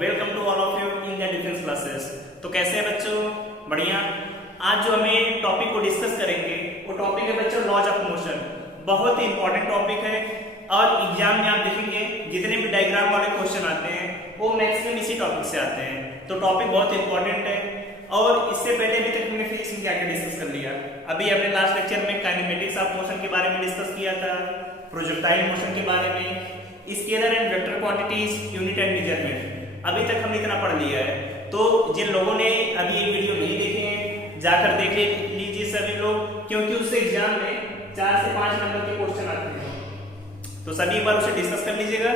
Welcome to all of you in the defence classes. तो कैसे हैं बच्चों? बढ़िया। आज जो हमें टॉपिक को डिस्कस करेंगे वो टॉपिक है बच्चों लॉज ऑफ मोशन। बहुत ही इंपॉर्टेंट टॉपिक है और एग्जाम में आप देखेंगे जितने भी डायग्राम वाले क्वेश्चन आते हैं वो मैक्सिमम इसी टॉपिक से आते हैं। तो टॉपिक बहुत इंपॉर्टेंट है और इससे पहले भी तक हमने फिजिक्स में क्या क्या डिस्कस कर लिया। अभी हमने लास्ट लेक्चर में काइनेमेटिक्स ऑफ मोशन के बारे में डिस्कस किया था, प्रोजेक्टाइल मोशन के बारे में, scalar and vector quantities, unit and measurement. अभी तक हमने इतना पढ़ लिया है। तो जिन लोगों ने अभी ये वीडियो नहीं देखे हैं जाकर देख लीजिए सभी लोग, क्योंकि उससे एग्जाम में 4 से 5 नंबर के क्वेश्चन आते हैं। तो सभी एक बार उसे डिस्कस कर लीजिएगा।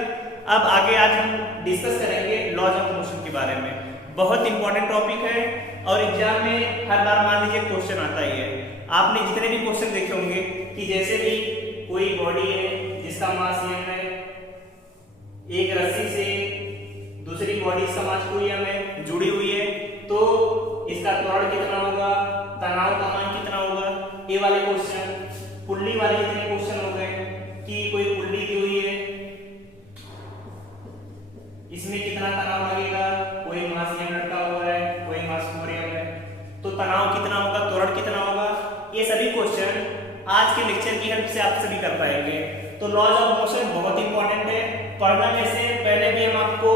अब आगे आज हम डिस्कस करेंगे लॉज ऑफ मोशन के बारे में। बहुत इंपॉर्टेंट टॉपिक है और एग्जाम में हर बार मान लीजिए क्वेश्चन आता ही है। आपने जितने भी क्वेश्चन देखे होंगे कि जैसे भी कोई बॉडी है जिसका मास m है, एक रस्सी से दूसरी बॉडी का मास कोई में जुड़ी हुई है, तो इसका त्वरण कितना होगा, तनाव का मान कितना होगा, ये वाले क्वेश्चन। पुल्ली वाले इतने क्वेश्चन हो गए कि कोई पुल्ली दी हुई है, इसमें कितना तनाव लगेगा, कोई मास m लटका हुआ है, कोई मास 4m है, तो तनाव कितना होगा, त्वरण कितना होगा, ये सभी क्वेश्चन आज के लेक्चर की हेल्प से आप सभी कर पाएंगे। तो लॉज ऑफ मोशन बहुत इंपॉर्टेंट है। पढ़ना में से पहले भी हम आपको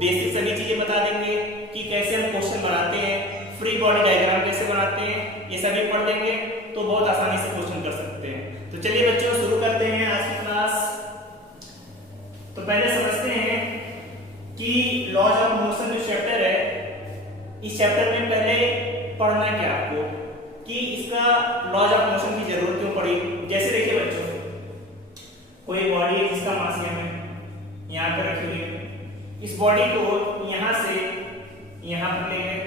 बेसिक सभी चीजें बता देंगे कि कैसे हम क्वेश्चन बनाते हैं, फ्री बॉडी डायग्राम कैसे बनाते हैं, ये सभी पढ़ लेंगे तो बहुत आसानी से क्वेश्चन कर सकते हैं। तो चलिए बच्चों शुरू करते हैं आज की क्लास। तो पहले समझते हैं कि लॉज ऑफ मोशन जो चैप्टर है, इस चैप्टर में पहले पढ़ना है क्या आपको कि इसका लॉज ऑफ मोशन की जरूरत क्यों पड़ी। जैसे देखिए बच्चों, कोई बॉडी है जिसका मास यहाँ पर रखी हुई है, इस बॉडी को यहाँ से यहाँ पर ले गए।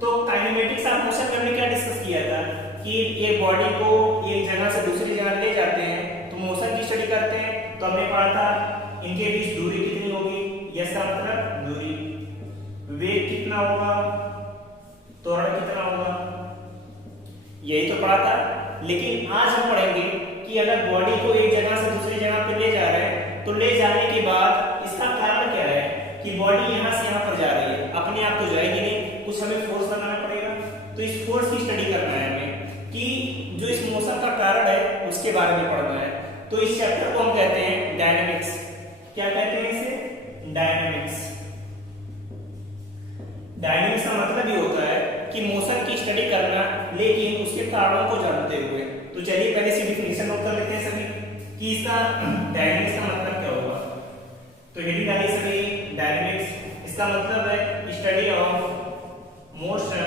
तो काइनेमेटिक्स ऑफ मोशन में हमने क्या डिस्कस किया था कि ये बॉडी को एक जगह से दूसरी जगह ले जाते हैं तो मोशन की स्टडी करते हैं। तो हमने पढ़ा था इनके बीच दूरी कितनी होगी, इसका मतलब दूरी, वेग कितना होगा, त्वरण कितना होगा, यही तो पढ़ा था। लेकिन आज हम पढ़ेंगे कि अगर बॉडी को एक जगह से दूसरी जगह पे ले जा रहे हैं तो ले जाने के बाद इसका कारण क्या है कि बॉडी यहाँ से यहाँ पर जा रही है, अपने आप तो जाएगी नहीं, कुछ हमें फोर्स लगाना पड़ेगा। तो इस फोर्स की स्टडी करना है हमें कि जो इस मोशन का कारण है उसके बारे में पढ़ना है। तो इस चैप्टर को हम कहते हैं डायनेमिक्स। क्या कहते हैं इसे? डायनेमिक्स। डायनेमिक्स का मतलब ये होता है कि मोशन की स्टडी करना लेकिन उसके कारणों को जानते हुए। तो चलिए पहले से डिफिनेशन नोट कर लेते हैं सभी कि इसका डायनेमिक्स का मतलब क्या होगा। तो हेडिंग डाली सभी डायनेमिक्स, इसका मतलब है study of motion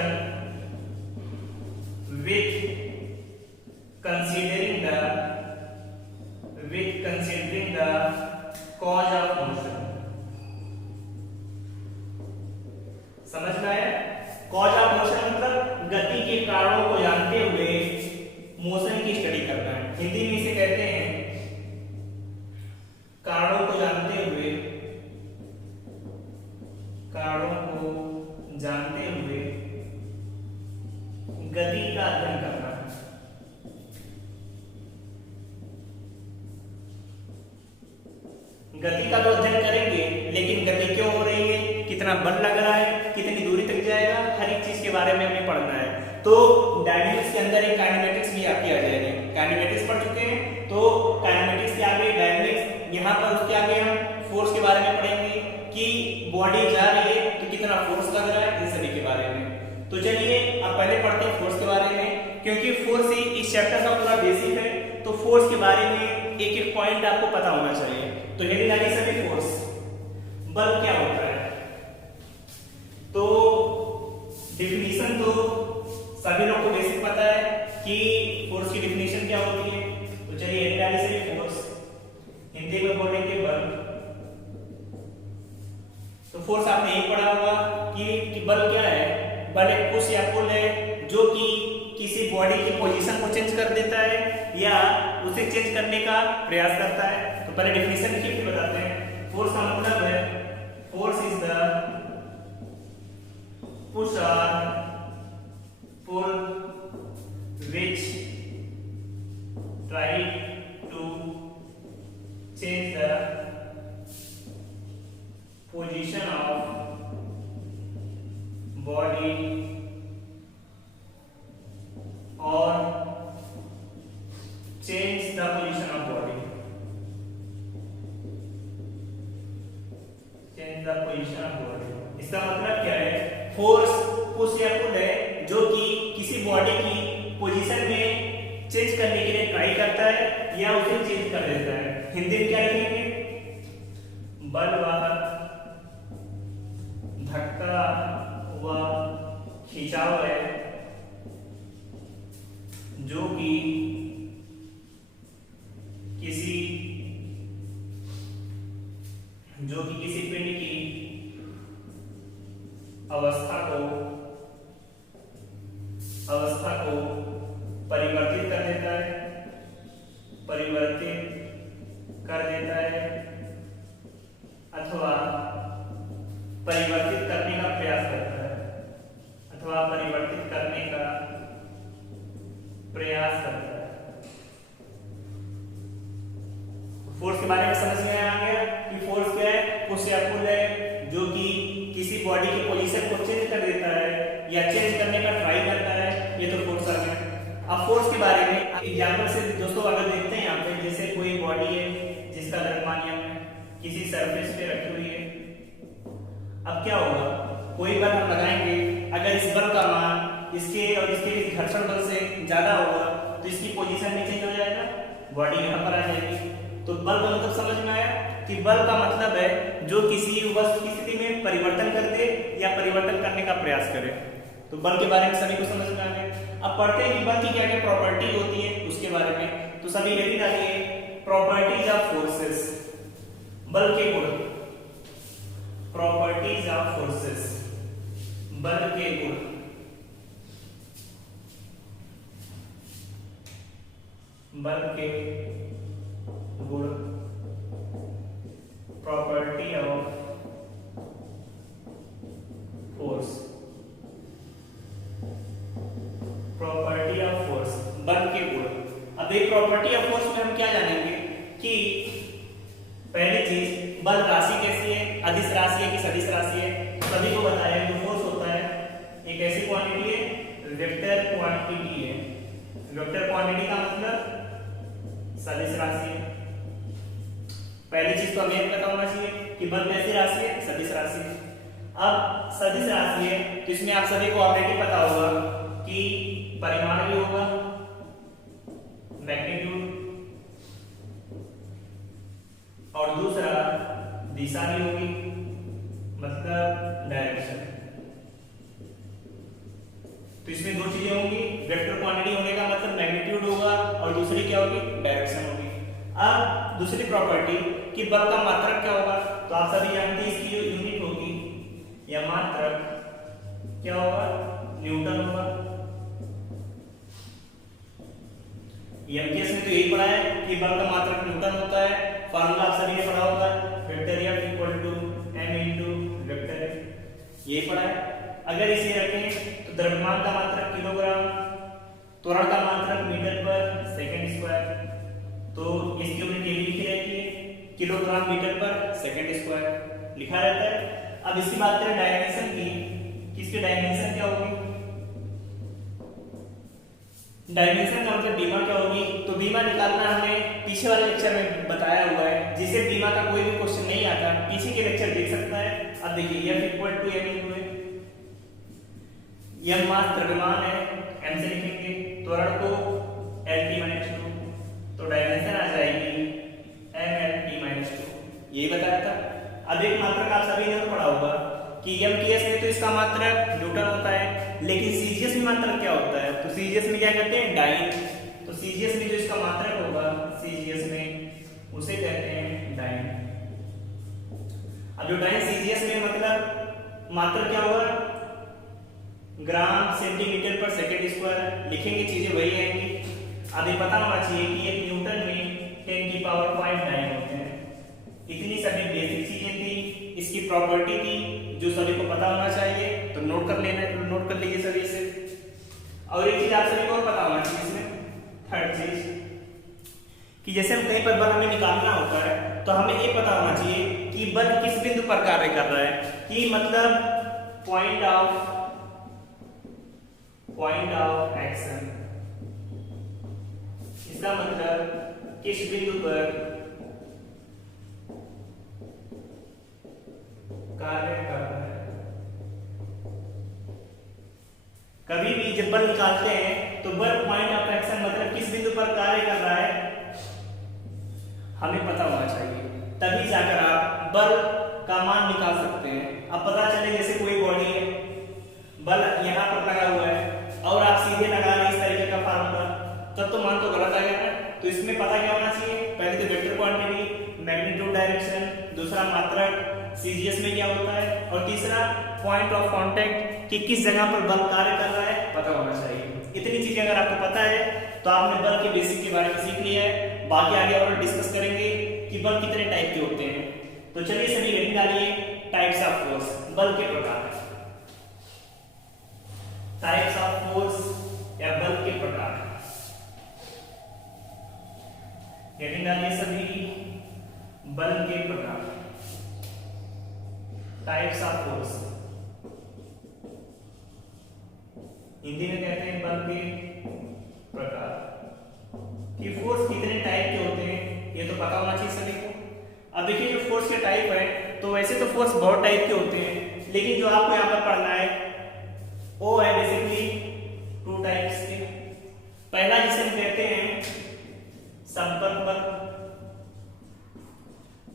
with considering the cause of motion. समझ में आया? कॉज ऑफ मोशन मतलब गति के कारणों को जानते हुए मोशन की स्टडी करना है। हिंदी में इसे कहते हैं कारणों को जानते हुए गति का अध्ययन करना। गति का तो अध्ययन करेंगे लेकिन गति क्यों हो रही है, कितना बल लग रहा है, कितनी दूरी तक जाएगा, हर एक चीज के बारे में हमें पढ़ना है। तो डायनेमिक्स के अंदर एक काइनेमेटिक्स भी आपकी आ जाएगी। काइनेमेटिक्स पढ़ चुके हैं तो काइनेमेटिक्स के आगे डायनेमिक्स, यहाँ पर उसके आगे हम फोर्स के बारे में पढ़ेंगे कि बॉडी जा रही है तो कितना फोर्स लग रहा है, इन सभी के बारे में। तो चलिए अब पहले पढ़ते हैं फोर्स के बारे में, क्योंकि फोर्स ही इस चैप्टर का पूरा बेसिक है। तो फोर्स के बारे में एक एक पॉइंट आपको पता होना चाहिए। तो हेडिंग डाली सभी फोर्स। बल क्या होता है? तो डिफिनीशन तो सभी लोग को बेसिक पता है कि फोर्स की डिफिनीशन क्या होती है। तो चलिए हेडिंग डाली सभी फोर्स, हिंदी में बोलेंगे बल। तो फोर्स आपने यही पढ़ा होगा कि बल क्या है। बल एक पुश या पुल है जो कि किसी बॉडी की पोजीशन को चेंज कर देता है या उसे चेंज करने का प्रयास करता है। तो पहले डिफिनीशन लिखिए फिर बताते हैं। फोर्स का मतलब है फोर्स इज द पुश और pull which try to change the position of body और change the position of body, change the position of body. इसका मतलब क्या है? फोर्स पुश या पुल है जो कि किसी बॉडी की पोजीशन में चेंज करने के लिए ट्राई करता है या उसे चेंज कर देता है। हिंदी में क्या लिखेंगे? बलवाहक धक्का व खिंचाव है जो कि किसी पिंड की अवस्था को परिवर्तित कर देता है अथवा परिवर्तित करने का प्रयास करता है फोर्स के बारे में समझ में आ गया कि फोर्स क्या है? पुश या पुल है जो कि किसी बॉडी की पोजीशन को चेंज कर देता है या चेंज करने का ट्राई करता है। ये तो फोर्स आ गया। अब फोर्स के बारे में एग्जांपल से दोस्तों अगर देखते हैं यहाँ पे, जैसे कोई बॉडी है जिसका द्रव्यमान किसी सरफेस पे रखी हुई है। अब क्या होगा? कोई बल हम लगाएंगे, अगर इस बल का मान इसके और इसके घर्षण बल से ज्यादा होगा तो इसकी पोजीशन में चेंज हो जाएगा, बॉडी यहाँ पर आ जाएगी। तो बल का मतलब समझ में आया कि बल का मतलब है जो किसी वस्तु की स्थिति में परिवर्तन कर दे या परिवर्तन करने का प्रयास करे। तो बल के बारे में सभी को समझ में आ गया। अब पढ़ते हैं कि बल की क्या क्या प्रॉपर्टी होती है उसके बारे में। तो सभी लिख डालिए प्रॉपर्टीज ऑफ फोर्सेस, बल के गुण। प्रॉपर्टीज ऑफ फोर्सेस, बल के गुण। बल के गुण, property of force, property of force, बल के गुण। अब एक प्रॉपर्टी ऑफ फोर्स में हम क्या जानेंगे कि पहली चीज बल राशि कैसी है, अदिश राशि है कि सदिश राशि है। सभी को बताया जो फोर्स होता है एक ऐसी क्वांटिटी है, वेक्टर क्वांटिटी है। वेक्टर क्वांटिटी का मतलब सदिश राशि है। पहली चीज तो हमें पता होना चाहिए कि बल कैसी राशि है, सदिश राशि है। अब सदिश राशि है तो इसमें आप सभी को ऑलरेडी पता होगा कि परिमाण भी होगा, मैग्नीट्यूड, और दूसरा दिशा भी होगी, मतलब डायरेक्शन। तो इसमें दो चीजें होंगी, वेक्टर क्वांटिटी होने का मतलब मैग्नीट्यूड होगा और दूसरी क्या होगी, डायरेक्शन होगी। अब दूसरी प्रॉपर्टी कि बल का मात्रक क्या होगा, तो आप सभी जानते हैं इसकी जो यूनिट होगी या मात्रक क्या होगा, न्यूटन होगा। एमकेएस में तो यही पढ़ा है कि बल का मात्रक न्यूटन होता है। फार्मूला आप सभी ने पढ़ा होगा, vector F equal to m into vector F, यही पढ़ा है। अगर इसे रखें तो द्रव्यमान का मात्रक किलोग्राम, त्वरण का मात्रक मीटर पर सेकंड स्क्वायर, तो इसकी यूनिट ये भी लिखी रहती है, किलोग्राम मीटर पर सेकंड स्क्वायर लिखा रहता है। अब इसकी बात करें डायमेंशन की, किसकी डायमेंशन क्या होगी, डायमेंशन का मतलब बीमा क्या होगी। तो बीमा निकालना हमें पीछे वाले लेक्चर में बताया हुआ है। जिसे बीमा का कोई भी क्वेश्चन नहीं आता पीछे के लेक्चर देख सकता है। अब देखिए F equal to m into m mass द्रव्यमान है, m से लिखेंगे, त्वरण को Lt-2, तो डायमेंशन आ जाएगी mLt-2, यही बताया था। अब एक मात्रक आप सभी ने पढ़ा होगा कि एमकेएस में तो इसका मात्रक न्यूटन होता है, लेकिन सीजीएस में मात्रक क्या होता है, तो सीजीएस में क्या कहते हैं, डाइन। तो सीजीएस में जो इसका मात्रक होगा सीजीएस में उसे कहते हैं डाइन। अब जो डाइन सीजीएस में मतलब मात्रक क्या होगा, ग्राम सेंटीमीटर पर सेकंड स्क्वायर लिखेंगे, चीजें वही आएंगी। अब ये पता होना चाहिए कि एक न्यूटन में 10⁵ डाइन होते हैं। इतनी सभी बेसिक चीजें थी, इसकी प्रॉपर्टी थी जो सभी को पता होना चाहिए, तो नोट कर लेना, नोट कर लीजिए सभी से। और एक चीज आप सभी को पता होना चाहिए इसमें, थर्ड चीज कि जैसे हम कहीं पर बल हमें निकालना होता है तो हमें ये पता होना चाहिए कि बल किस बिंदु पर कार्य कर रहा है, कि मतलब पॉइंट ऑफ एक्शन, इसका मतलब किस बिंदु पर कार्य कर रहा है। कभी भी जब बल निकालते हैं तो बल पॉइंट ऑफ एक्शन मतलब किस बिंदु पर कार्य कर रहा है हमें पता होना चाहिए, तभी जाकर आप बल का मान निकाल सकते हैं। अब पता चले जैसे कोई बॉडी है, बल यहाँ पर लगा हुआ है और आप सीधे लगा रहे इस तरीके का फार्मूला, तब तो मान तो गलत आ गया ना। तो इसमें पता क्या होना चाहिए, पहले तो वेक्टर क्वांटिटी, मैग्नीट्यूड, डायरेक्शन, दूसरा मात्रक, सीजीएस में क्या होता है, और तीसरा पॉइंट ऑफ कांटेक्ट कि किस जगह पर बल कार्य कर रहा है पता होना चाहिए। इतनी चीजें अगर आपको पता है तो आपने बल के बेसिक के बारे में सीख लिया है। बाकी आगे और डिस्कस करेंगे कि बल कितने टाइप के होते हैं। तो चलिए सभी हेडिंग डालिए, टाइप्स ऑफ फोर्स, बल के प्रकार, टाइप्स ऑफ फोर्स या बल के प्रकार। हेडिंग डालिए सभी, बल के प्रकार, टाइप्स ऑफ फोर्स। हिंदी में कहते हैं बल के प्रकार। कि फोर्स कितने टाइप के होते हैं ये तो पता होना चाहिए सभी को। अब देखिए जो फोर्स के टाइप है, तो वैसे तो फोर्स बहुत टाइप के होते हैं, लेकिन जो आपको यहाँ पर पढ़ना है वो है बेसिकली 2 टाइप्स के। पहला जिसे हम कहते हैं संपर्क बल,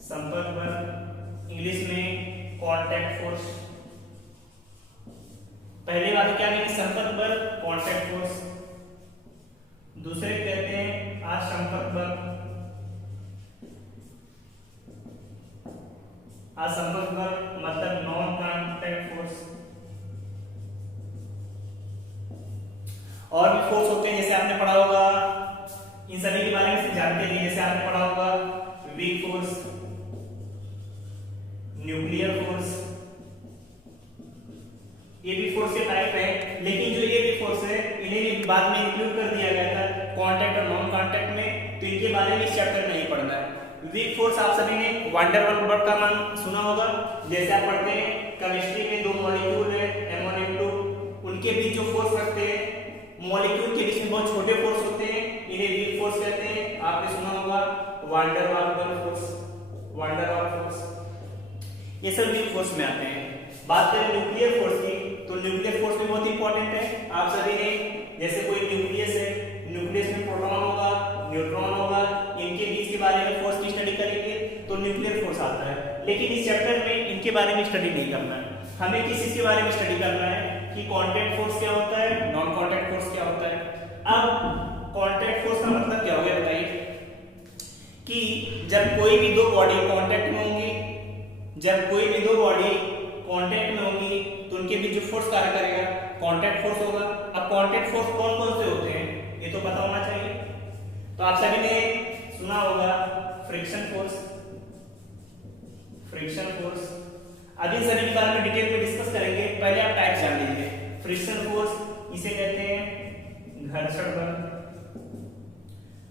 संपर्क बल इंग्लिश में कांटेक्ट फोर्स। पहले बात क्या है, संपर्क बल, कांटेक्ट फोर्स। दूसरे कहते हैं असंपर्क बल, असंपर्क बल मतलब नॉन कांटेक्ट फोर्स। और भी फोर्स होते हैं जैसे आपने पढ़ा होगा, इन सभी के बारे में जानते हैं, जैसे आपने पढ़ा होगा वीक फोर्स, न्यूक्लियर फोर्स, ये भी फोर्स के टाइप है। लेकिन जो ये भी फोर्स है इन्हें भी बाद में इंक्लूड कर दिया गया था कांटेक्ट और नॉन कांटेक्ट में, तो इनके बारे में इस चैप्टर में नहीं पढ़ना है। वीक फोर्स आप सभी ने वान डेर वाल्स का मान सुना होगा, जैसे आप पढ़ते हैं केमिस्ट्री में 2 मॉलिक्यूल है M1 M2, उनके बीच जो फोर्स रखते हैं, मॉलिक्यूल के बीच में बहुत छोटे फोर्स होते हैं, इन्हें वीक फोर्स कहते हैं। आपने सुना होगा van der Waals force, van der Waals force, ये सब वीक फोर्स में आते हैं। बात करें न्यूक्लियर फोर्स की, तो न्यूक्लियर फोर्स भी बहुत इंपॉर्टेंट है। आप सभी ने जैसे कोई न्यूक्लियस है, न्यूक्लियस में प्रोटॉन होगा, न्यूट्रॉन होगा, इनके बीच के बारे में फोर्स की स्टडी करेंगे तो न्यूक्लियर फोर्स आता है। लेकिन इस चैप्टर में इनके बारे में स्टडी नहीं करना है, हमें किस चीज के बारे में स्टडी करना है कि कांटेक्ट फोर्स क्या होता है, नॉन कांटेक्ट फोर्स क्या होता है। अब कांटेक्ट फोर्स का मतलब क्या हो गया बताइए, कि जब कोई भी दो बॉडी कांटेक्ट में होंगी, जब कोई भी दो बॉडी कांटेक्ट में होंगी तो उनके बीच जो फोर्स कार्य करेगा कांटेक्ट फोर्स होगा। अब कांटेक्ट फोर्स कौन कौन से होते हैं ये तो पता होना चाहिए। तो आप सभी ने सुना होगा फ्रिक्शन फोर्स, फ्रिक्शन फोर्स। अब इन सभी के बारे में डिटेल में डिस्कस करेंगे, पहले आप टाइप जान लीजिए। फ्रिक्शन फोर्स इसे कहते हैं घर्षण बल।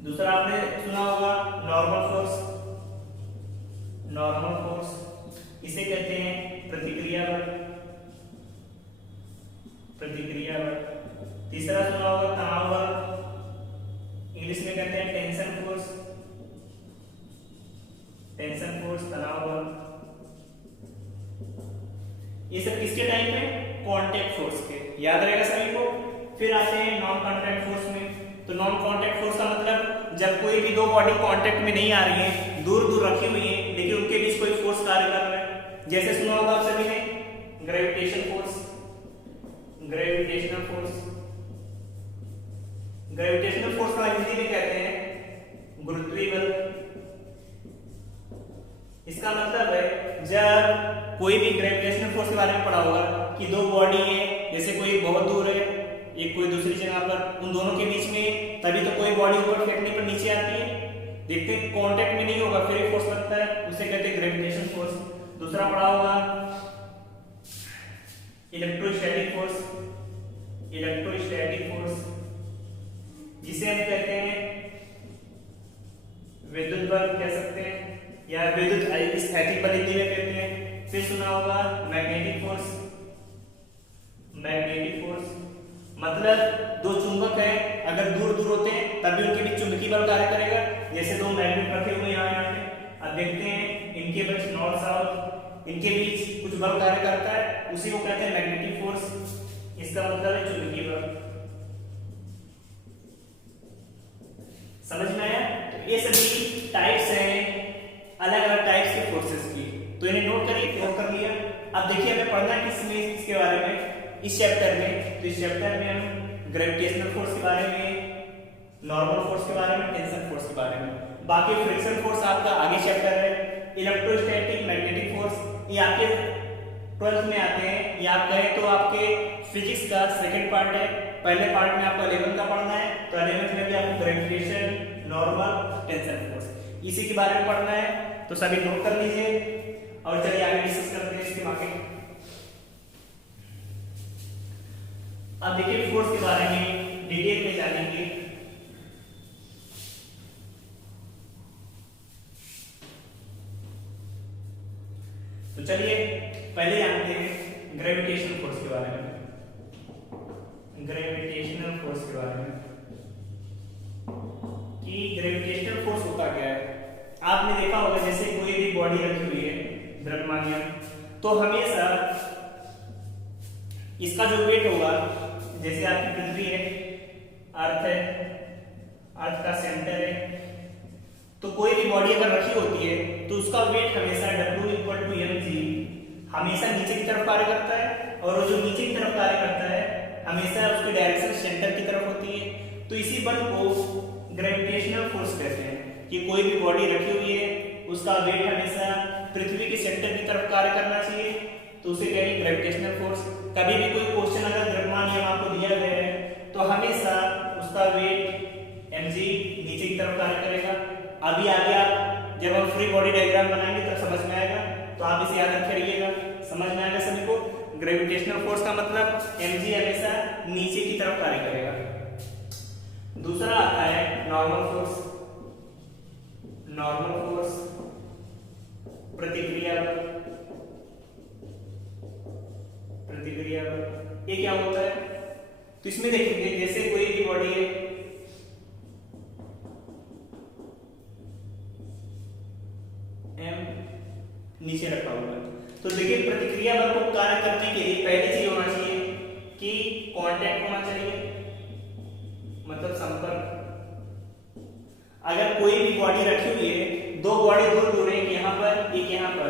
दूसरा आपने सुना होगा नॉर्मल फोर्स, नॉर्मल फोर्स इसे कहते हैं प्रतिक्रिया बल, प्रतिक्रिया बल। तीसरा सुना होगा तनाव बल, इंग्लिश में कहते हैं टेंशन फोर्स, टेंशन फोर्स, तनाव बल। ये सब किसके टाइप है, कांटेक्ट फोर्स के, याद रहेगा सभी को। फिर आते हैं नॉन कांटेक्ट फोर्स में। तो नॉन कांटेक्ट फोर्स का मतलब जब कोई भी दो बॉडी कांटेक्ट में नहीं आ रही है, दूर दूर रखी हुई है, लेकिन उनके बीच कोई फोर्स कार्य कर रहा है। जैसे सुना होगा आप सभी ने gravitation force, gravitational force. Gravitational force का हिंदी में कहते हैं गुरुत्वीय बल। इसका मतलब है जब कोई भी ग्रेविटेशनल फोर्स के बारे में पढ़ा होगा कि दो बॉडी है, जैसे कोई बहुत दूर है, एक कोई दूसरी जगह पर, उन दोनों के बीच में तभी तो कोई बॉडी ऊपर फेंकने पर नीचे आती है। देखते हैं कांटेक्ट में नहीं होगा फिर फोर्स लगता है, उसे कहते हैं ग्रेविटेशन फोर्स। दूसरा पढ़ा होगा इलेक्ट्रोस्टैटिक फोर्स, इलेक्ट्रोस्टैटिक फोर्स जिसे हम कहते हैं विद्युत बल कह सकते हैं या विद्युत स्थैतिक बल हिंदी में कहते हैं। फिर सुना होगा मैग्नेटिक फोर्स। मैग्नेटिक फोर्स मतलब दो चुंबक है, अगर दूर दूर होते हैं तब भी उनके बीच चुंबकीय बल कार्य करेगा। जैसे दो मैग्नेट रखे हुए यहाँ पे, अब देखते हैं इनके बीच नॉर्थ साउथ, इनके बीच कुछ बल कार्य करता है, उसी को कहते हैं मैग्नेटिक फोर्स। इसका मतलब है चुंबकीय बल। समझ में आया? तो ये सभी टाइप्स हैं अलग अलग टाइप्स के फोर्सेस की, तो इन्हें नोट करिए, नोट कर लिया। अब देखिए हमें पढ़ना है किसमें, इसके बारे में इस चैप्टर में। तो इस चैप्टर में हम ग्रेविटेशनल फोर्स के बारे में, नॉर्मल फोर्स के बारे में, टेंशन फोर्स के बारे में। बाकी फ्रिक्शन फोर्स आपका आगे चैप्टर है। इलेक्ट्रोस्टैटिक, मैग्नेटिक फोर्स ये आपके 12th में आते हैं। ये आप कहें तो आपके फिजिक्स का सेकंड पार्ट है। पहले पार्ट में आपको 11th का पढ़ना है, तो 11th में भी आपको ग्रेविटेशन, नॉर्मल, टेंशन फोर्स इसी के बारे में पढ़ना है। तो सभी नोट कर लीजिए और चलिए आगे डिस्कस करते हैं इसके बारे में। अब देखिए फोर्स के बारे में डिटेल में जानेंगे। तो चलिए पहले जानते हैं ग्रेविटेशनल फोर्स के बारे में। ग्रेविटेशनल फोर्स के बारे में कि ग्रेविटेशनल फोर्स होता क्या है। आपने देखा होगा जैसे कोई भी बॉडी रखी हुई है द्रव्यमान, तो हमेशा इसका जो वेट होगा, जैसे आपकी पृथ्वी है, अर्थ है, अर्थ का सेंटर है, तो कोई भी बॉडी अगर रखी होती है तो उसका वेट हमेशा W=mg हमेशा नीचे की तरफ कार्य करता है, और वो जो नीचे की तरफ कार्य करता है हमेशा उसकी डायरेक्शन सेंटर की तरफ होती है। तो इसी बल को ग्रेविटेशनल फोर्स कहते हैं कि कोई भी बॉडी रखी हुई है उसका वेट हमेशा पृथ्वी के सेंटर की तरफ कार्य करना चाहिए, तो उसे कहेंगे ग्रेविटेशनल फोर्स। कभी भी कोई क्वेश्चन अगर द्रव्यमान नियम आपको दिया गया है तो हमेशा उसका वेट mg नीचे की तरफ कार्य करेगा। अभी आगे आप जब हम फ्री बॉडी डायग्राम बनाएंगे तब समझ में आएगा, तो आप इसे याद रखे रहिएगा, समझ में आएगा सभी को। ग्रेविटेशनल फोर्स का मतलब mg हमेशा नीचे की तरफ कार्य करेगा। दूसरा आता है नॉर्मल फोर्स। नॉर्मल फोर्स प्रतिक्रिया बल। प्रतिक्रिया बल ये क्या होता है, तो इसमें देखेंगे जैसे कोई भी बॉडी है, m नीचे रखा हुआ है, तो देखिए प्रतिक्रिया बल को कार्य करने के लिए पहली चीज होना चाहिए कि कांटेक्ट होना चाहिए, मतलब संपर्क। अगर कोई भी बॉडी रखी हुई है, दो बॉडी दूर दूर है, यहाँ पर एक यहाँ पर,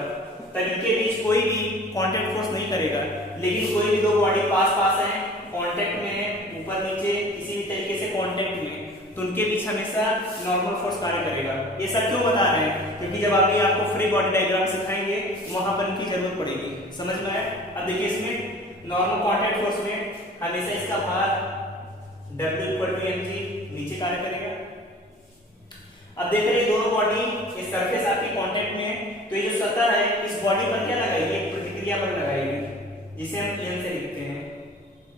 तब इनके बीच कोई भी कांटेक्ट फोर्स नहीं करेगा। लेकिन कोई भी दो बॉडी पास पास है, कांटेक्ट में है, ऊपर नीचे किसी भी तरीके से कांटेक्ट में है, तो उनके बीच हमेशा नॉर्मल फोर्स कार्य करेगा। ये सब क्यों बता रहे हैं, क्योंकि जब अभी आपको फ्री बॉडी डायग्राम सिखाएंगे वहां पर इनकी जरूरत पड़ेगी, समझ में आया। अब देखिए इसमें नॉर्मल कांटेक्ट फोर्स में हमेशा इसका भार W=mg नीचे कार्य करेगा। अब देख रहे दोनों बॉडी इस सरफेस आपकी कांटेक्ट में है, तो ये जो सतह है इस बॉडी पर क्या लगाएगी, एक प्रतिक्रिया बल लगाएगी, जिसे हम n से लिखते हैं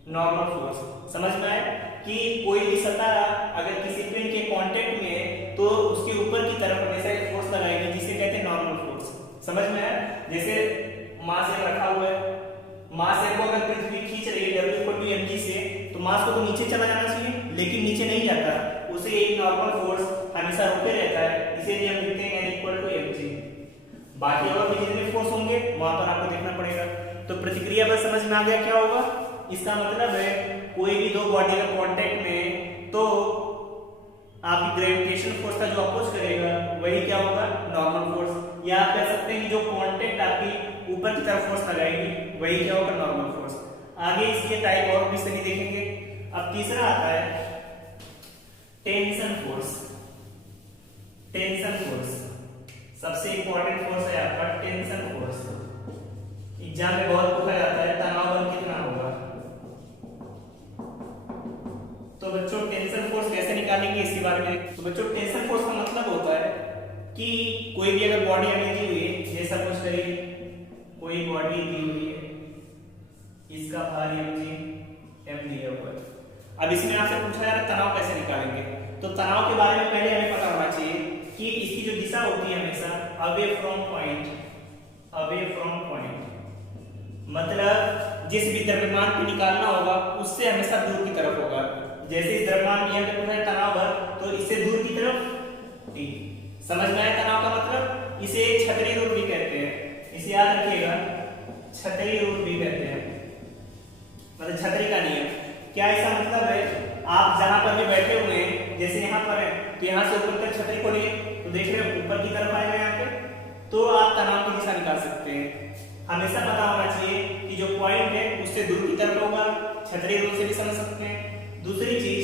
नॉर्मल फोर्स। समझ में आया कि कोई भी सतह अगर किसी पिन के कांटेक्ट में है तो उसके ऊपर की तरफ हमेशा एक फोर्स लगाएगी, जिसे कहते हैं नॉर्मल फोर्स। समझ में आया। जैसे मास m रखा हुआ है, मास m को अगर पृथ्वी खींच रही है W=mg से, तो मास को तो नीचे चला जाना चाहिए, लेकिन नीचे नहीं जाता, उसे एक नॉर्मल फोर्स हमेशा रोके रहता है, इसीलिए हम लिखते हैं N=mg। बाकी और भी जितने फोर्स होंगे वहां पर आपको देखना पड़ेगा। तो प्रतिक्रिया बल समझ में आ गया क्या होगा। इसका मतलब है कोई भी दो बॉडी का कांटेक्ट में, तो आपकी ग्रेविटेशन फोर्स का जो अपोज करेगा वही क्या होगा, नॉर्मल फोर्स। या आप कह सकते हैं कि जो कांटेक्ट आपकी ऊपर की तरफ फोर्स लगाएगी वही क्या होगा, नॉर्मल फोर्स। आगे इसके टाइप और भी सही देखेंगे। अब तीसरा आता है टेंशन फोर्स। टेंशन फोर्स सबसे इंपॉर्टेंट फोर्स है आपका टेंशन फोर्स। एग्जाम में बहुत पूछा जाता है तनाव बल कितना होगा, तो बच्चों टेंशन फोर्स कैसे निकालेंगे इसके बारे में। तो बच्चों टेंशन फोर्स का मतलब होता है कि कोई भी अगर बॉडी हमें दी हुई है, जैसा कुछ करिए कोई बॉडी दी हुई है, इसका भार m दिया हुआ है। अब इसमें आपसे पूछा जा रहा है तनाव कैसे निकालेंगे, तो तनाव के बारे में पहले हमें पता होना चाहिए कि इसकी जो दिशा होती है हमेशा away from point, away from point मतलब जिस भी द्रव्यमान को निकालना होगा उससे हमेशा दूर की तरफ होगा। जैसे इस द्रव्यमान में यहाँ पे तनाव है तो इससे दूर की तरफ टी। समझ में आया तनाव का मतलब? इसे छतरी रूल भी कहते हैं, इसे याद रखिएगा, छतरी रूल भी कहते हैं, मतलब छतरी का नियम। क्या इसका मतलब है? आप जहां पर भी बैठे हुए हैं, जैसे यहाँ पर है तो यहाँ से ऊपर तक छतरी को लिए तो देख रहे हैं ऊपर की तरफ आएगा यहाँ पे, तो आप तनाव की दिशा निकाल सकते हैं। हमेशा पता होना चाहिए कि जो पॉइंट है उससे दूर की तरफ होगा, छतरी रूल से भी समझ सकते हैं। दूसरी चीज,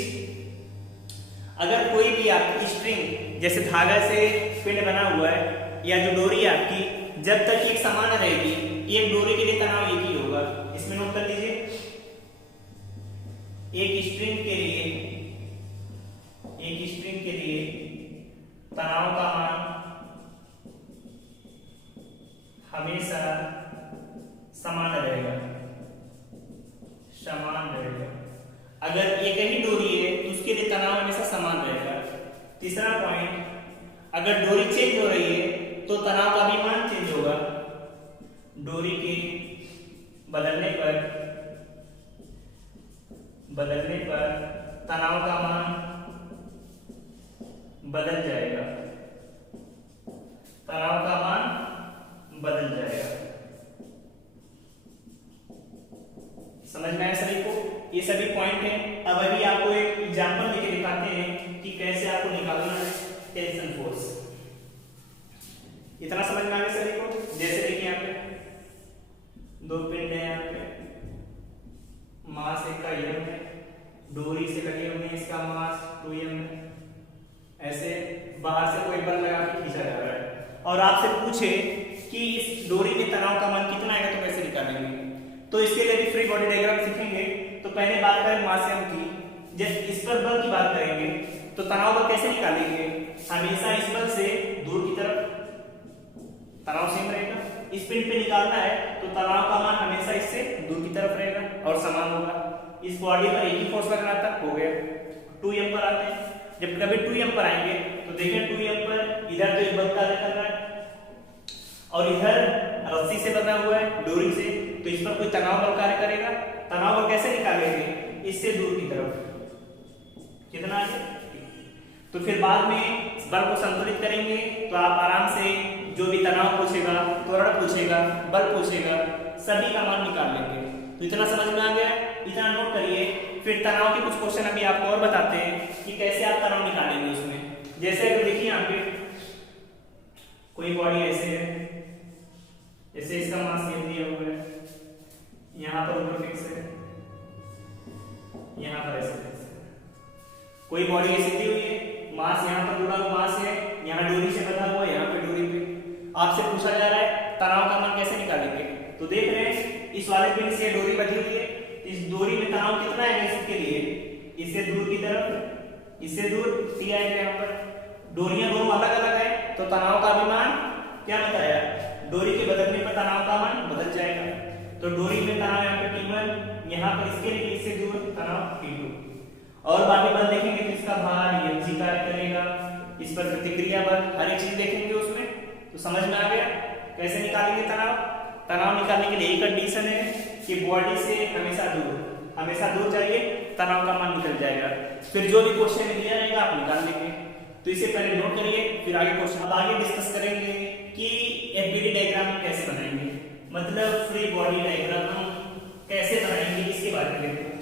अगर कोई भी आपकी स्ट्रिंग जैसे धागा से पिंड बना हुआ है या जो डोरी है आपकी, जब तक एक समान रहेगी, एक डोरी के लिए तनाव एक ही होगा। इसमें नोट कर लीजिए, एक स्ट्रिंग के लिए तनाव का मान हमेशा समान रहेगा, समान रहेगा। अगर एक ही डोरी है तो उसके लिए तनाव हमेशा समान रहेगा। तीसरा पॉइंट, अगर डोरी चेंज हो रही है तो तनाव का भी मान चेंज होगा। डोरी के बदलने पर तनाव का मान बदल जाएगा, तनाव का मान बदल जाएगा। समझ में आया सभी को? ये सभी पॉइंट हैं। अब अभी आपको एक एग्जांपल देके दिखाते हैं कि कैसे आपको निकालना है टेंशन फोर्स। इतना समझ में आ गया सभी को? जैसे देखिए यहाँ पे दो पिंड है, यहाँ पे मास एक का m है, डोरी से लगे हुए हैं, इसका मास 2m है। ऐसे बाहर से कोई बल लगा के खींचा जा रहा है और आपसे पूछे कि इस डोरी में तनाव का मान कितना आएगा तो कैसे निकालेंगे? तो इसके लिए भी फ्री बॉडी डायग्राम सीखेंगे। तो पहले बात करें मास m की। जब इस पर बल की बात करेंगे तो तनाव बल कैसे निकालेंगे? हमेशा इस बल से दूर की तरफ तनाव सेम रहेगा। इस पिंड पे निकालना है तो तनाव का मान हमेशा इससे दूर की तरफ रहेगा और समान होगा। इस बॉडी पर एक ही फोर्स लगना था, हो गया। 2m पर आते हैं। जब कभी 2m पर आएंगे तो देखें 2m पर इधर तो एक बल कार्य कर रहा है और इधर रस्सी से बना हुआ है डोरी से, तो इस पर कोई तनाव बल कार्य करेगा। तनाव बल कैसे निकालेंगे? इससे दूर की तरफ कितना है, तो फिर बाद में बल को संतुलित करेंगे तो आप आराम से जो भी तनाव पूछेगा, त्वरण पूछेगा, बल पूछेगा, सभी का मान निकाल लेंगे। तो इतना समझ में आ गया, इतना नोट करिए। फिर तनाव के कुछ क्वेश्चन अभी आपको और बताते हैं कि कैसे आप तनाव निकालेंगे उसमें। जैसे अगर देखिए यहाँ पे कोई बॉडी ऐसे है, जैसे इसका मास ये दिया हुआ है, यहाँ पर ऊपर फिक्स है, यहाँ पर ऐसे फिक्स है। कोई बॉडी ऐसी दी हुई है, मास यहाँ पर जुड़ा हुआ मास है, यहाँ डोरी से बंधा हुआ है, यहाँ पे डोरी पे। आपसे पूछा जा रहा है तनाव का मान कैसे निकालेंगे? तो देख रहे हैं इस वाले पिन से डोरी बंधी हुई है, इस डोरी में तनाव कितना है इसके लिए? इससे दूर की तरफ, इससे दूर T आएगा। यहाँ पर डोरियां दोनों अलग अलग है तो तनाव का भी मान क्या बताया? डोरी के बदलने पर तनाव का मान बदल जाएगा। तो डोरी में तनाव यहाँ पे T1, यहाँ पर इसके लिए इससे दूर तनाव T2। और बाकी बल देखेंगे तो इसका भार mg कार्य करेगा, इस पर प्रतिक्रिया बल, हर एक चीज देखेंगे उसमें। तो समझ में आ गया कैसे निकालेंगे तनाव? तनाव निकालने के लिए एक कंडीशन है कि बॉडी से हमेशा दूर जाइए, तनाव का मान निकल जाएगा। फिर जो भी क्वेश्चन में दिया रहेगा आप निकाल लेंगे। तो इसे पहले नोट करिए, फिर आगे क्वेश्चन। अब आगे डिस्कस करेंगे कि एफबीडी डायग्राम कैसे बनाएंगे, मतलब फ्री बॉडी डायग्राम कैसे बनाएंगे, इसके बारे में देखते हैं।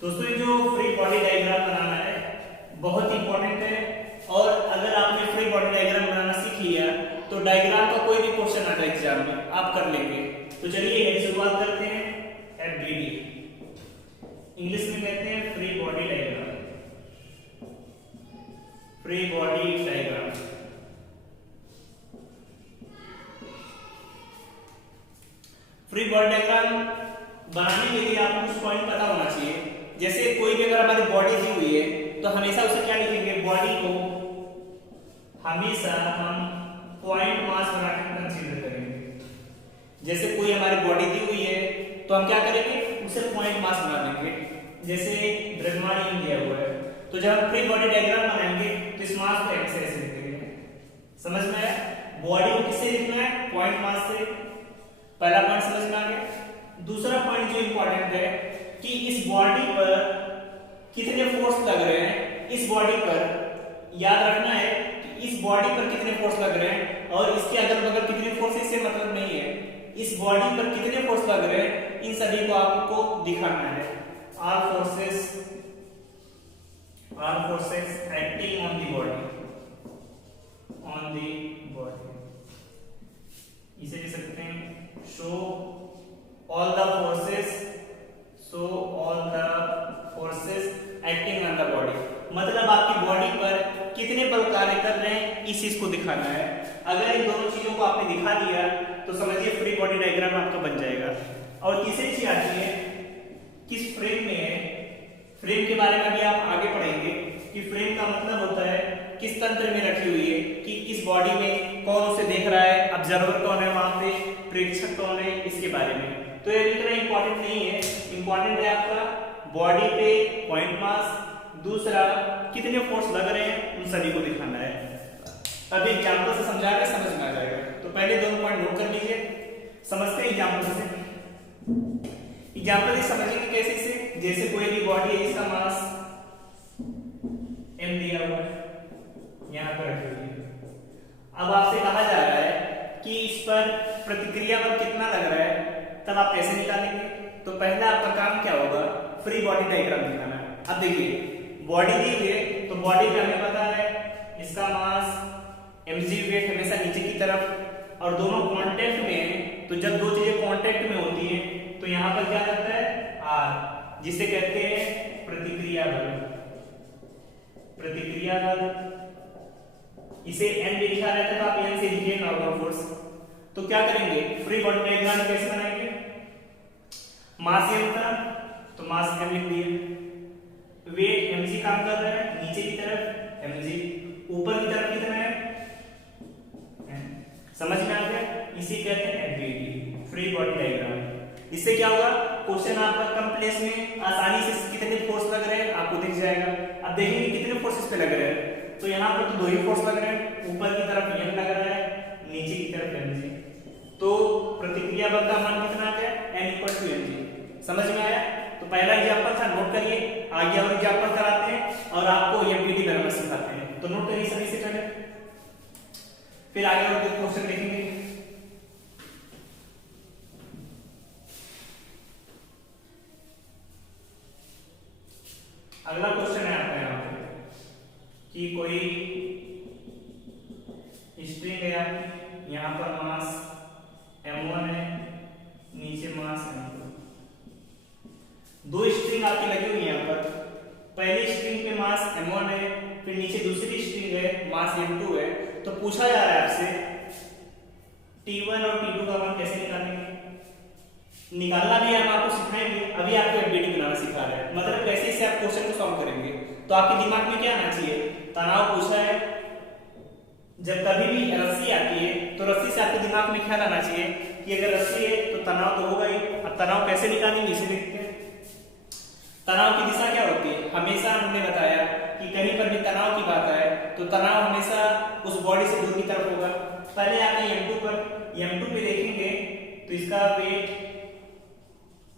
दोस्तों ये जो फ्री बॉडी डायग्राम बनाना है बहुत इंपॉर्टेंट है, और अगर आपने फ्री बॉडी डायग्राम बनाना सीख लिया तो डायग्राम का कोई भी क्वेश्चन आता है एग्जाम में आप कर लेंगे। तो चलिए शुरुआत करते हैं। एफबीडी इंग्लिश में कहते हैं free body diagram. Free body diagram free body diagram बनाने के लिए आपको कुछ पॉइंट पता होना चाहिए। जैसे कोई भी अगर हमारी बॉडी दी हुई है तो हमेशा उसे क्या लिखेंगे? बॉडी को हमेशा हम पॉइंट मास बनाकर कंसीडर करेंगे। जैसे कोई हमारी बॉडी दी हुई है तो हम क्या करेंगे? उसे पॉइंट मास बना देंगे। जैसे द्रव्यमान दिया हुआ है तो जब हम फ्री बॉडी डायग्राम बनाएंगे तो इस मास को ऐसे ऐसे लिखेंगे। समझ में आया? बॉडी को किससे लिखना है? पॉइंट मास से। पहला पॉइंट समझ में आ गया। दूसरा पॉइंट जो इंपॉर्टेंट है कि इस बॉडी पर कितने फोर्स लग रहे हैं। इस बॉडी पर याद रखना है कि इस बॉडी पर कितने फोर्स लग रहे हैं और इसके अगल बगल कितने फोर्स, इससे मतलब नहीं है। इस बॉडी पर कितने फोर्स लग रहे हैं इन सभी को आपको दिखाना है। All forces acting on the body, इसे लिख सकते हैं show all the forces acting on the body, मतलब आपकी बॉडी पर कितने बल कार्य कर रहे हैं इस चीज को दिखाना है। अगर इन दोनों चीजों को आपने दिखा दिया तो समझिए फ्री बॉडी डायग्राम आपका बन जाएगा। और तीसरी चीज आती है किस फ्रेम में है। फ्रेम के बारे में भी आप आगे पढ़ेंगे कि फ्रेम का मतलब होता है किस तंत्र में रखी हुई है, कि इस बॉडी में कौन उसे देख रहा है, ऑब्जर्वर कौन है वहां पे, प्रेक्षक कौन है, इसके बारे में। तो ये इतना इंपॉर्टेंट नहीं है। इंपॉर्टेंट है आपका बॉडी पे पॉइंट मास, दूसरा कितने फोर्स लग रहे हैं उन सभी को दिखाना है। अब एग्जांपल से समझा के समझ में आ जाएगा। तो पहले दोनों पॉइंट नोट कर लीजिए, समझते हैं एग्जांपल से। एग्जांपल से समझेंगे कैसे से, जैसे कोई भी बॉडी है, इसका मास m दिया हुआ है, यहां पर रखी हुई है। अब आपसे कहा जा रहा है कि इस पर प्रतिक्रिया बल कितना लग रहा है, तब आप कैसे निकालेंगे। तो पहला आपका काम क्या होगा, फ्री बॉडी डायग्राम दिखाना है। अब देखिए बॉडी दी हुई है तो बॉडी पे हमें पता है इसका मास mg, वेट हमेशा नीचे की तरफ, और दोनों कांटेक्ट में है। तो जब दो चीजें कांटेक्ट में होती हैं तो यहाँ पर क्या लगता है R, जिसे कहते हैं प्रतिक्रिया बल। प्रतिक्रिया बल इसे n भी लिखा रहता है तो आप n से लिखिए नॉर्मल फोर्स। तो क्या करेंगे, फ्री बॉडी डायग्राम कैसे बनाएंगे। मास m था तो मास m लिख दिए, वेट mg काम कर रहा है नीचे की तरफ mg, ऊपर की तरफ कितना है n। समझ में आ गया, इसे कहते हैं FBD, फ्री बॉडी डायग्राम। इससे क्या होगा, क्वेश्चन आपका कम प्लेस में आसानी से कितने फोर्स लग रहे हैं आपको दिख जाएगा। अब देखेंगे कितने फोर्सेस पे लग रहे हैं, तो यहाँ पर तो दो ही फोर्स लग रहे हैं, ऊपर की तरफ m लग रहा है, नीचे की तरफ mg। तो प्रतिक्रिया बल का मान कितना आ गया, n = mg। समझ में आया। तो पहला एग्जांपल था, नोट करिए। आगे और एग्जांपल कराते हैं और आपको FBD बनाना सिखाते हैं। तो नोट करिए सभी से पहले, फिर आगे और क्वेश्चन देखेंगे। अगला क्वेश्चन है आपका यहाँ पे कि कोई स्ट्रिंग है, यहाँ पर मास m1 है, नीचे मास m2। दो स्ट्रिंग आपकी लगी हुई है यहाँ पर। पहली स्ट्रिंग पे मास m1 है, फिर नीचे दूसरी स्ट्रिंग है मास m2 है। तो पूछा जा रहा है आपसे t1 और t2 का मान कैसे निकालेंगे। निकालना भी हम आपको सिखाएंगे, अभी आपको FBD बनाना सिखा रहे हैं। मतलब कैसे इसे आप क्वेश्चन को सॉल्व करेंगे। तो आपके दिमाग में क्या आना चाहिए, तनाव पूछा है। जब कभी भी रस्सी आती है तो रस्सी से आपके दिमाग में ख्याल आना चाहिए कि अगर रस्सी है तो तनाव तो होगा ही। अब तनाव कैसे निकालेंगे इसे देखते हैं। तनाव की दिशा क्या होती है, हमेशा हमने बताया कि कहीं पर भी तनाव की बात आए तो तनाव हमेशा उस बॉडी से दूर की तरफ होगा। पहले आते हैं m2 पर, m2 पे देखेंगे तो इसका वेट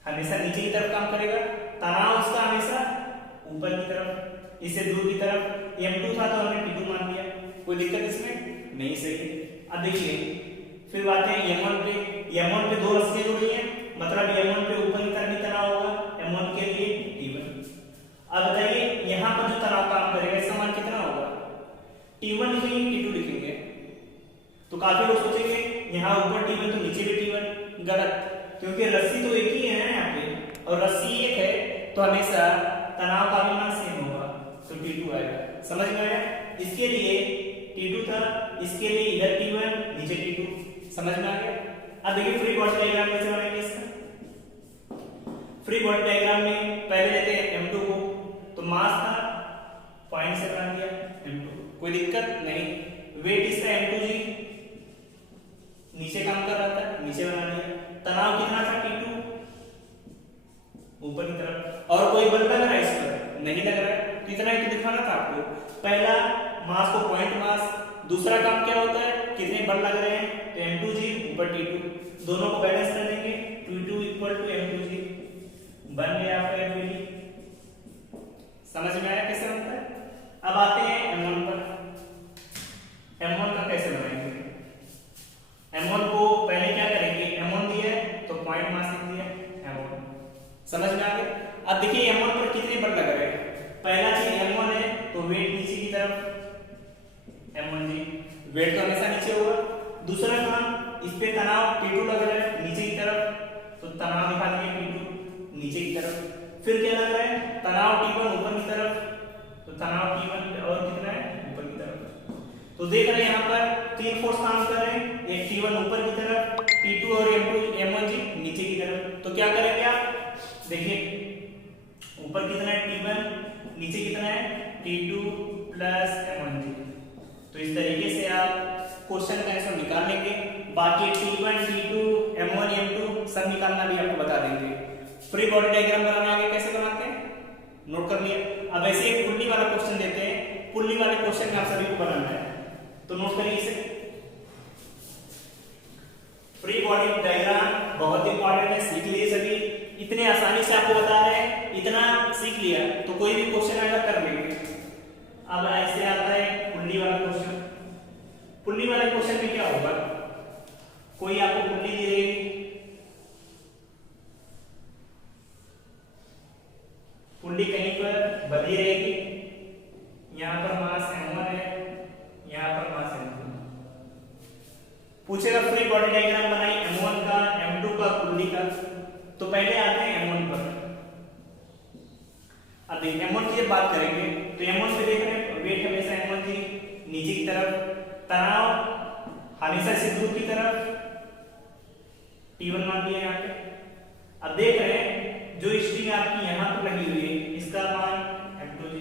हमेशा नीचे की तरफ काम करेगा, तनाव उसका हमेशा ऊपर की तरफ, इससे दूर की तरफ। m2 था तो हमने t2 मान लिया, कोई दिक्कत इसमें नहीं। सही। अब देखिए फिर आते हैं m1 पे। m1 पे दो रस्सियां जुड़ी हैं, मतलब m1 पे ऊपर की तरफ भी तनाव होगा, m1 के लिए t1। अब बताइए यहाँ पर जो तनाव काम करेगा इसका मान कितना होगा, t1 लिखेंगे t2 लिखेंगे। तो काफी लोग सोचेंगे यहाँ ऊपर t1 तो नीचे भी t1। गलत, क्योंकि रस्सी तो एक ही है ना यहाँ पे, और रस्सी एक है तो हमेशा तनाव का भी मान सेम होगा, तो t2 आएगा। समझ में आया। इसके लिए t2 था, इसके लिए इधर t1 नीचे t2। समझ में आ गया। अब देखिए फ्री बॉडी डायग्राम कैसे बनाएंगे इसका। फ्री बॉडी डायग्राम में पहले लेते हैं m2 को, तो मास था पॉइंट से बना दिया m2, कोई दिक्कत नहीं। वेट इसका m2 जी, नीचे काम कर रहा था, नीचे बना दिया। तनाव कितना था t2, ऊपर की तरफ। और कोई बल लग रहा है इस पर, नहीं लग रहा है, कितना ही तो दिखाना क्या होता है, कितने बल लग रहे हैं, तो m2g ऊपर t2, दोनों को बैलेंस कर देंगे, t2 इक्वल टू m2g, बन गया आपका एफबीडी। समझ में आया कैसे बनता है? अब आते हैं m1 पर। m1 का कैसे बनाएंगे? m1 को पहले क्या करेंगे, m1 दिया है तो पॉइंट मास लिख दिया m1, समझ में आ गया। अब देखिए m1 पर कितने बल लग रहे हैं, पहला चीज m1 है तो वेट नीचे की तरफ, m1g वेट तो हमेशा नीचे होगा। दूसरा काम, इस पे तनाव T2 लग रहा है नीचे की तरफ, तो तनाव दिखा दिए T2 नीचे की तरफ। फिर क्या लग रहा है, तनाव T1 ऊपर की तरफ, तो तनाव T1 और कितना है, ऊपर की तरफ। तो देख रहे हैं यहाँ पर तीन फोर्स काम कर रहे हैं, एक T1 ऊपर की तरफ, T2 और M1g नीचे की तरफ। तो क्या करेंगे आप, देखिए ऊपर कितना है T1, नीचे कितना है T2 प्लस M1g। तो इस तरीके से आप क्वेश्चन का आंसर निकाल लेंगे। बाकी T1, T2, M1, M2 सब निकालना भी आपको बता देंगे। फ्री बॉडी डायग्राम बनाना आगे कैसे बनाते हैं, नोट कर लिया। अब ऐसे एक पुल्ली वाला क्वेश्चन देते हैं, पुल्ली वाले क्वेश्चन में आप सभी को बनाना है, तो नोट करिए इसे। फ्री बॉडी डायग्राम बहुत इंपॉर्टेंट है, सीख लिए सभी। इतने आसानी से आपको बता रहे हैं, इतना सीख लिया तो कोई भी क्वेश्चन आएगा कर लेंगे। अब ऐसे आता है पुल्ली वाला क्वेश्चन। पुल्ली वाले क्वेश्चन में क्या होगा, कोई आपको पुल्ली दी रहेगी, पुल्ली कहीं पर बंधी रहेगी, यहां पर मास m1 है, यहां पर मास m2। पूछेगा फ्री बॉडी डायग्राम बनाई m1 का, m2 का, पुल्ली का। तो पहले आते हैं m1 पर। अब देखिए m1 की बात करेंगे तो m1 पे देख रहे हैं वेट हमेशा m1 की नीचे की तरफ, तनाव हमेशा से दूर की तरफ, T1 मान लिया यहाँ पे। अब देख रहे हैं जो स्ट्रिंग आपकी यहाँ पर लगी हुई है इसका मान m2g।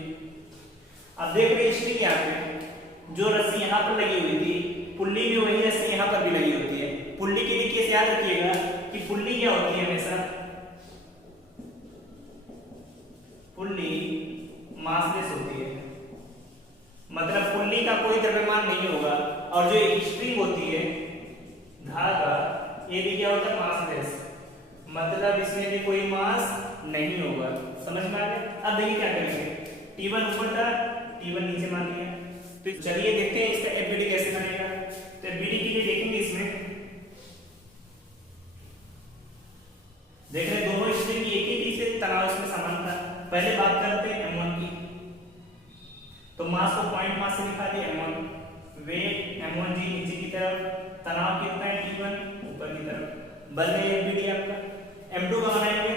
अब देख रहे हैं स्ट्रिंग यहाँ पे जो रस्सी यहाँ पर लगी हुई थी, पुल्ली में वही रस्सी यहाँ पर भी लगी होती है। पुल्ली के लिए केस याद रखिएगा कि पुल्ली क्या होती है, हमेशा पुल्ली मासलेस होती है, मतलब पुल्ली का कोई द्रव्यमान नहीं होगा। और जो स्ट्रिंग होती है धागा, ये भी क्या होता है, मासलेस, मतलब इसमें भी कोई मास नहीं होगा। समझ में आ गया? अब देखिए क्या करेंगे, T1 ऊपर था, T1 नीचे मान लिया। तो चलिए देखते हैं इसका एफबीडी कैसे बनेगा। तो एफबीडी के लिए देखेंगे इसमें, देख रहे दोनों स्ट्रिंग एक ही चीज से तनाव इसमें समान था। पहले बात करते हैं m1 की, तो मास को पॉइंट मास से दिखा दिया m1, वेट m1g नीचे की तरफ, तनाव कितना है T1 ऊपर की तरफ, बल है एफबीडी आपका। m2 का बनाएंगे,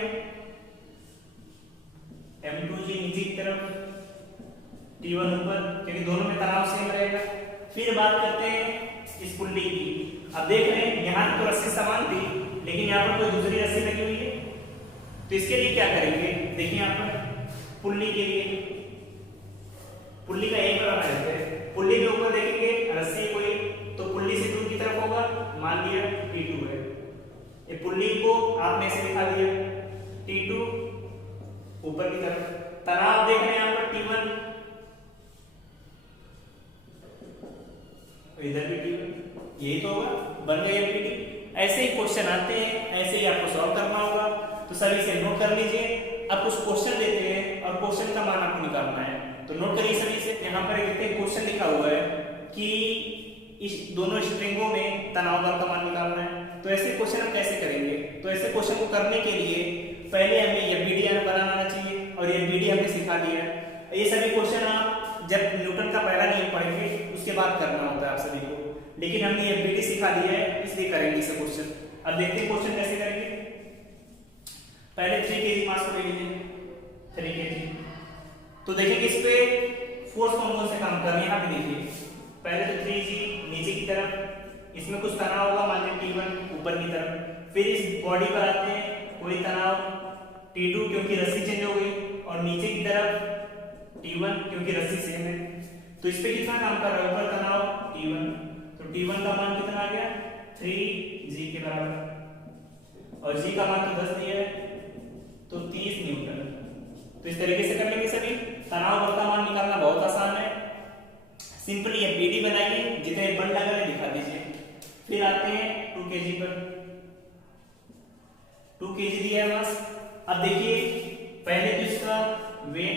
m2g नीचे की तरफ, T1 ऊपर, क्योंकि दोनों में तनाव सेम रहेगा। फिर बात करते हैं इस पुल्ली की। अब देख रहे हैं यहाँ तो रस्सी समान थी, लेकिन यहाँ पर कोई दूसरी रस्सी लगी हुई है, तो इसके लिए क्या करेंगे, देखिए यहाँ पर पुल्ली के लिए, पुल्ली का एक बनाना रहता है। पुल्ली के ऊपर देखेंगे रस्सी कोई, तो पुल्ली से दूर की तरफ होगा, मान लिया T2 है। ये पुल्ली को आपने से दिखा दिया, T2 ऊपर की तरफ। तनाव देख रहे हैं यहाँ पर T1, इधर भी T1, यही तो होगा, बन गया एफबीडी। ऐसे ही क्वेश्चन आते हैं, ऐसे ही आपको सॉल्व करना होगा। तो सभी से नोट कर लीजिए। अब कुछ क्वेश्चन देते हैं और क्वेश्चन का मान आपको निकालना है, तो नोट करिए सभी से। यहाँ पर एक क्वेश्चन लिखा हुआ है कि इस दोनों स्ट्रिंगों में तनाव बल का मान निकालना है। तो ऐसे क्वेश्चन हम कैसे करेंगे, तो ऐसे क्वेश्चन को करने के लिए पहले हमें एफबीडी बनाना आना चाहिए, और एफबीडी हमने सिखा दिया है। ये सभी क्वेश्चन आप जब न्यूटन का पहला नियम पढ़ेंगे उसके बाद करना होता है आप सभी को, लेकिन हमने एफबीडी सिखा दिया है इसलिए करेंगे इसे क्वेश्चन। अब देखते हैं क्वेश्चन कैसे करेंगे। पहले 3 kg मास को ले लीजिए, 3 kg। तो देखिए इस पे फोर्स कौन से काम कर रहे हैं, यहाँ पे देखिए पहले तो 3g नीचे की तरफ, इसमें कुछ तनाव होगा, मान लीजिए T1 ऊपर की तरफ। फिर इस बॉडी पर आते हैं, कोई तनाव T2 क्योंकि रस्सी चेंज हो गई, और नीचे की तरफ T1 क्योंकि रस्सी सेम है। तो इस पे कितना काम कर रहा है, ऊपर तनाव T1, तो T1 का मान कितना आ गया, 3g के बराबर, और g का मान तो 10 दिया है, तो 30 न्यूटन। तो इस तरीके से कर लेंगे सभी। तनाव बल का मान निकालना बहुत आसान है, सिंपली ये पीडी बनाइए, जितने बल लग रहे दिखा दीजिए। फिर आते हैं 2 kg पर, 2 kg दिया है बस। अब देखिए पहले तो इसका वेट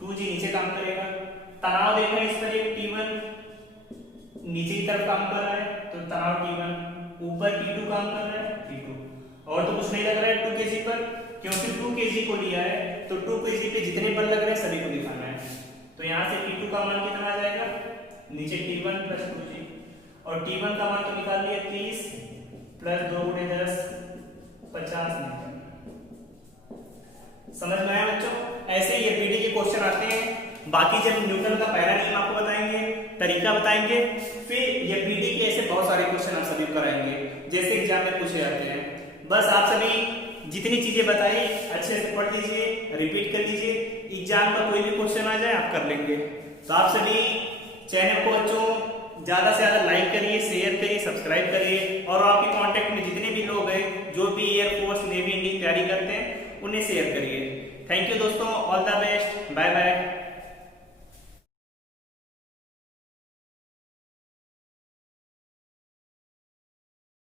2g नीचे काम करेगा, तनाव देखना है इस पर, एक T1 नीचे की तरफ काम कर रहा है तो तनाव T1, ऊपर T2 काम कर रहा है T2, और तो कुछ नहीं लग रहा है 2 kg पर, क्योंकि 2 kg को लिया है तो 2 kg पे जितने बल लग रहे हैं सभी को दिखाना है। तो यहाँ से T2 का मान कितना आ जाएगा, नीचे T1 प्लस 2g, और T1 का मान तो निकाल लिया 30 प्लस 2 गुणे 10 50 न्यूटन। समझ में आया बच्चों? ऐसे ही पीडी के क्वेश्चन आते हैं। बाकी जब न्यूटन का पहला नियम आपको बताएंगे, तरीका बताएंगे, फिर ये पीडी के ऐसे बहुत सारे क्वेश्चन आप सभी कराएंगे जैसे एग्जाम में पूछे जाते हैं। बस आप सभी जितनी चीजें बताई अच्छे से पढ़ लीजिए, रिपीट कर लीजिए, एग्जाम का कोई भी क्वेश्चन आ जाए आप कर लेंगे। तो आप सभी चैनल को बच्चों ज्यादा से ज्यादा लाइक करिए, शेयर करिए, सब्सक्राइब करिए, और आपके कांटेक्ट में जितने भी लोग हैं जो भी एयरफोर्स, नेवी, इंडियन तैयारी करते हैं उन्हें शेयर करिए। थैंक यू दोस्तों, all the best, bye bye.